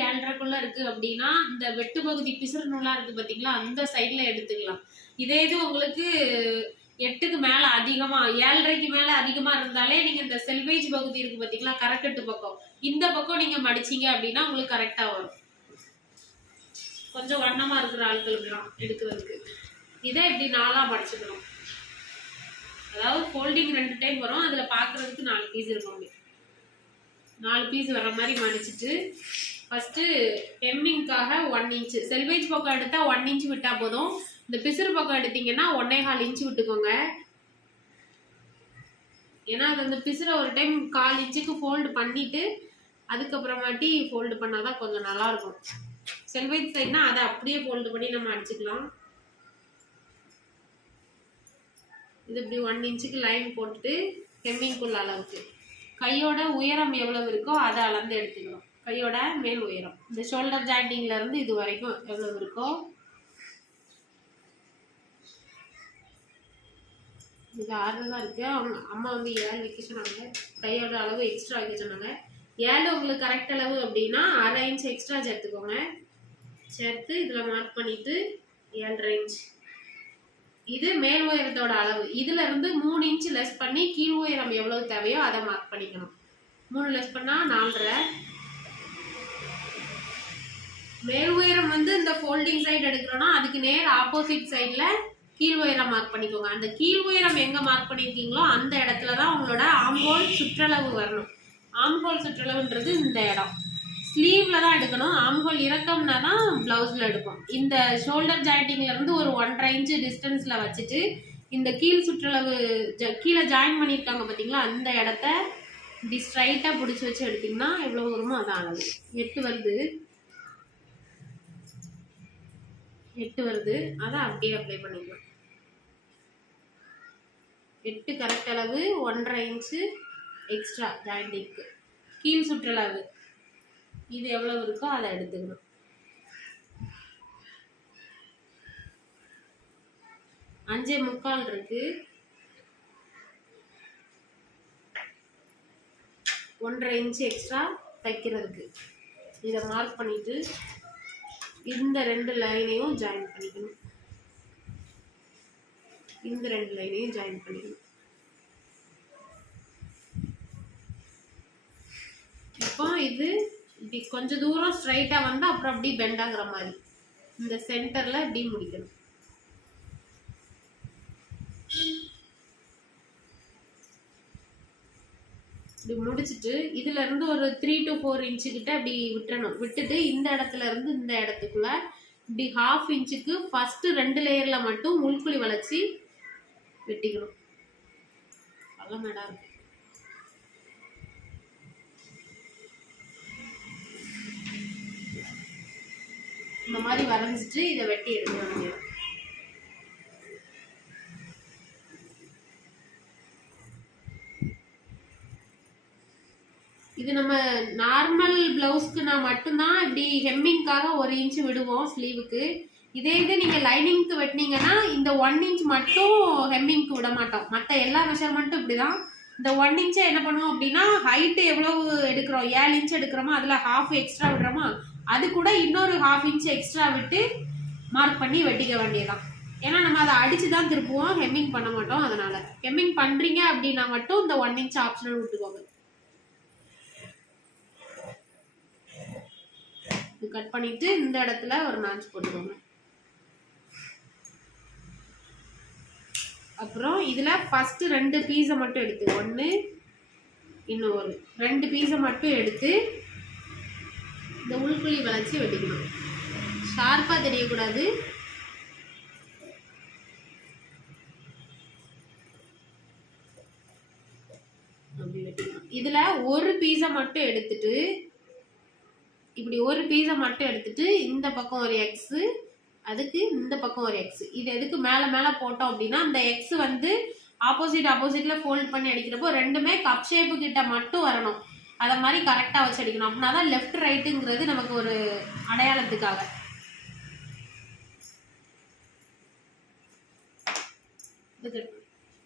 7.5 இருக்கு அப்படின்னா இந்த வெட்டு பகுதி பிசுறு நூலா இருக்கு பாத்தீங்களா, அந்த சைட்ல எடுத்துக்கலாம். இதே இது உங்களுக்கு 8க்கு மேல அதிகமா 7.5க்கு மேல அதிகமா இருந்தாலே நீங்க இந்த செல்வேஜ் பகுதி இருக்கு பாத்தீங்களா, கரக்கட்டு பக்கம், இந்த பக்கம் நீங்க மடிச்சீங்க அப்படின்னா உங்களுக்கு கரெக்டா வரும். கொஞ்சம் வண்ணமா இருக்கிற ஆட்களுக்குலாம் எடுக்கிறதுக்கு இதை இப்படி 4ஆ மடிச்சுக்கணும். அதாவது ஃபோல்டிங் 2 டைம் வரும், அதுல பாக்குறதுக்கு 4 பீஸ் இருக்கும். 4 பீஸ் வர மாதிரி மடிச்சிட்டு ஃபர்ஸ்ட் ஹெம்மிங்காக 1 இன்ச் செல்வேஜ் பக்கம் எடுத்தா 1 இன்ச் விட்டா போதும். இந்த பிசுறு பக்கம் எடுத்தீங்கன்னா 1.25 இன்ச் விட்டுக்கோங்க. ஏன்னா அது அந்த பிசுற ஒரு டைம் 1/4 இன்ச்சுக்கு ஃபோல்டு பண்ணிட்டு அதுக்கப்புறமாட்டி ஃபோல்டு பண்ணாதான் கொஞ்சம் நல்லா இருக்கும். செல்வேஜ் சைட்னா அதை அப்படியே ஃபோல்டு பண்ணி நம்ம அடிச்சுக்கலாம். இது இப்படி 1 இன்ச்சுக்கு லைன் போட்டுட்டு ஹெம்மிங்குள்ள அளவுக்கு கையோட உயரம் எவ்வளவு இருக்கோ அதை அளந்து எடுத்துக்கணும். கையோட மேல் உயரம் இந்த ஷோல்டர் ஜாயிண்டிங்ல இருந்து இது வரைக்கும் எவ்வளவு இருக்கோ, இது 6 தான் இருக்கு. அவங்க அம்மா வந்து 7 வைக்க சொன்னாங்க, கையோட அளவு எக்ஸ்ட்ரா வைக்க சொன்னாங்க. 7 உங்களுக்கு கரெக்ட் அளவு அப்படின்னா 1/2 இன்ச் எக்ஸ்ட்ரா சேர்த்துக்கோங்க. சேர்த்து இதுல மார்க் பண்ணிட்டு 7.5 இன்ச் இது மேல் உயரத்தோட அளவு. இதுல இருந்து 3 இன்ச் லெஸ் பண்ணி கீழ் உயரம் எவ்வளவு தேவையோ அதை மார்க் பண்ணிக்கணும். 3 லெஸ் பண்ணா 4.5. மேல் உயரம் வந்து இந்த ஃபோல்டிங் சைடு எடுக்கிறோம்னா அதுக்கு நேர் ஆப்போசிட் சைட்ல கீழ் உயரம் மார்க் பண்ணிக்கோங்க. அந்த கீழ் உயரம் எங்க மார்க் பண்ணிருக்கீங்களோ அந்த இடத்துலதான் உங்களோட ஆம்ஹோல் சுற்றளவு வரணும். ஆம்ஹோல் சுற்றளவுன்றது இந்த இடம். ஸ்லீவ்ல தான் எடுக்கணும். ஆம்ஹோல் இறக்கம்னா தான் பிளவுஸ்ல எடுப்போம். இந்த ஷோல்டர் ஜாயிண்டிங்ல இருந்து ஒரு 1.5 இன்ச் டிஸ்டன்ஸ்ல வச்சுட்டு இந்த கீழ் சுற்றளவு கீழே ஜாயின் பண்ணியிருக்காங்க பார்த்தீங்களா, அந்த இடத்த இப்படி ஸ்ட்ரைட்டா பிடிச்சி வச்சு எடுத்தீங்கன்னா எவ்வளவு வருமோ அதான் அளவு. 8 வருது, 8 வருது. அதை அப்படியே அப்ளை பண்ணிக்கலாம். 8 கரெக்ட் அளவு. 1.5 இன்ச்சு எக்ஸ்ட்ரா ஜாயிண்டிங்க்கு. கீழ் சுற்றளவு இது எவ்வளவு இருக்கோ அதை எடுத்துக்கணும். அஞ்சே முக்கால் இருக்கு. 1.5 இன்ச் எக்ஸ்ட்ரா தைக்கிறதுக்கு இதை மார்க் பண்ணிட்டு இந்த 2 லைனையும் ஜாயின் பண்ணிக்கணும். இந்த 2 லைனையும் ஜாயின் பண்ணிக்கணும். இப்போ இது இப்படி கொஞ்சம் தூரம் ஸ்ட்ரைட்டா வந்தா அப்புறம் அப்படி பெண்ட் ஆகுற மாதிரி இந்த சென்டர்ல இப்படி முடிக்கணும். இப்படி முடிச்சுட்டு இதுல இருந்து ஒரு 3 to 4 இன்ச்சு கிட்ட அப்படி விட்டுறணும். விட்டுட்டு இந்த இடத்துல இருந்து இந்த இடத்துக்குள்ள இப்படி 1/2 இன்ச்சுக்கு ஃபர்ஸ்ட் 2 லேயர்ல மட்டும் உள்குழி வளைச்சி வெட்டிக்கணும். நல்ல மேடா இருக்கு. இந்த மாதிரி வரைஞ்சிட்டு இதை வெட்டி எடுக்க வேண்டியது. இது நம்ம நார்மல் பிளவுஸ்க்கு நான் மட்டும்தான் இப்படி ஹெம்மிங்காக 1 இன்ச் விடுவோம் ஸ்லீவுக்கு. இதே இது நீங்க லைனிங்க்கு வெட்டினீங்கன்னா இந்த 1 இன்ச் மட்டும் ஹெம்மிங்க்கு விட மாட்டோம். மற்ற எல்லா மெஷர்மெண்ட்டும் இப்படிதான். இந்த 1 இன்ச்சை என்ன பண்ணுவோம் அப்படின்னா ஹைட்டு எவ்வளவு எடுக்கிறோம், 7 இன்ச் எடுக்கிறோமோ அதுல 1/2 எக்ஸ்ட்ரா விடுறோமா, அது கூட இன்னொரு 1/2 இன்ச் எக்ஸ்ட்ரா விட்டு மார்க் பண்ணி வெட்டிக்க வேண்டியதான். ஏன்னா நம்ம அதை அடிச்சு தான் திருப்புவோம், ஹெம்மிங் பண்ண மாட்டோம். அதனால ஹெம்மிங் பண்றீங்க அப்படின்னா மட்டும் இந்த 1 இன்ச் ஆப்ஷனல் விட்டுக்கோங்க. இது கட் பண்ணிட்டு இந்த இடத்துல ஒரு நாச் போட்டுக்கோங்க. அப்புறம் இதுல ஃபர்ஸ்ட் 2 பீஸை மட்டும் எடுத்து 1 இன்னொரு 2 பீஸை மட்டும் எடுத்து இந்த உள்குழி வளைச்சி வெட்டிக்கணும். ஷார்ப்பா தெரியக்கூடாது. அப்படி வெட்டிக்கணும். இதுல ஒரு பீஸை மட்டும் எடுத்துட்டு இப்படி ஒரு பீஸை மட்டும் எடுத்துட்டு இந்த பக்கம் ஒரு எக்ஸ், அதுக்கு இந்த பக்கம் ஒரு எக்ஸ். இது எதுக்கு மேல மேல போட்டோம் அப்படின்னா அந்த எக்ஸ் வந்து ஆப்போசிட்ல ஃபோல்ட் பண்ணி அடிக்கிறப்போ ரெண்டுமே கப் ஷேப்பு கிட்ட மட்டும் வரணும். அதை மாதிரி கரெக்டா வச்சு அடிக்கணும். அப்படின்னா தான் லெஃப்ட் ரைட்டுங்கிறது நமக்கு ஒரு அடையாளத்துக்காக. இது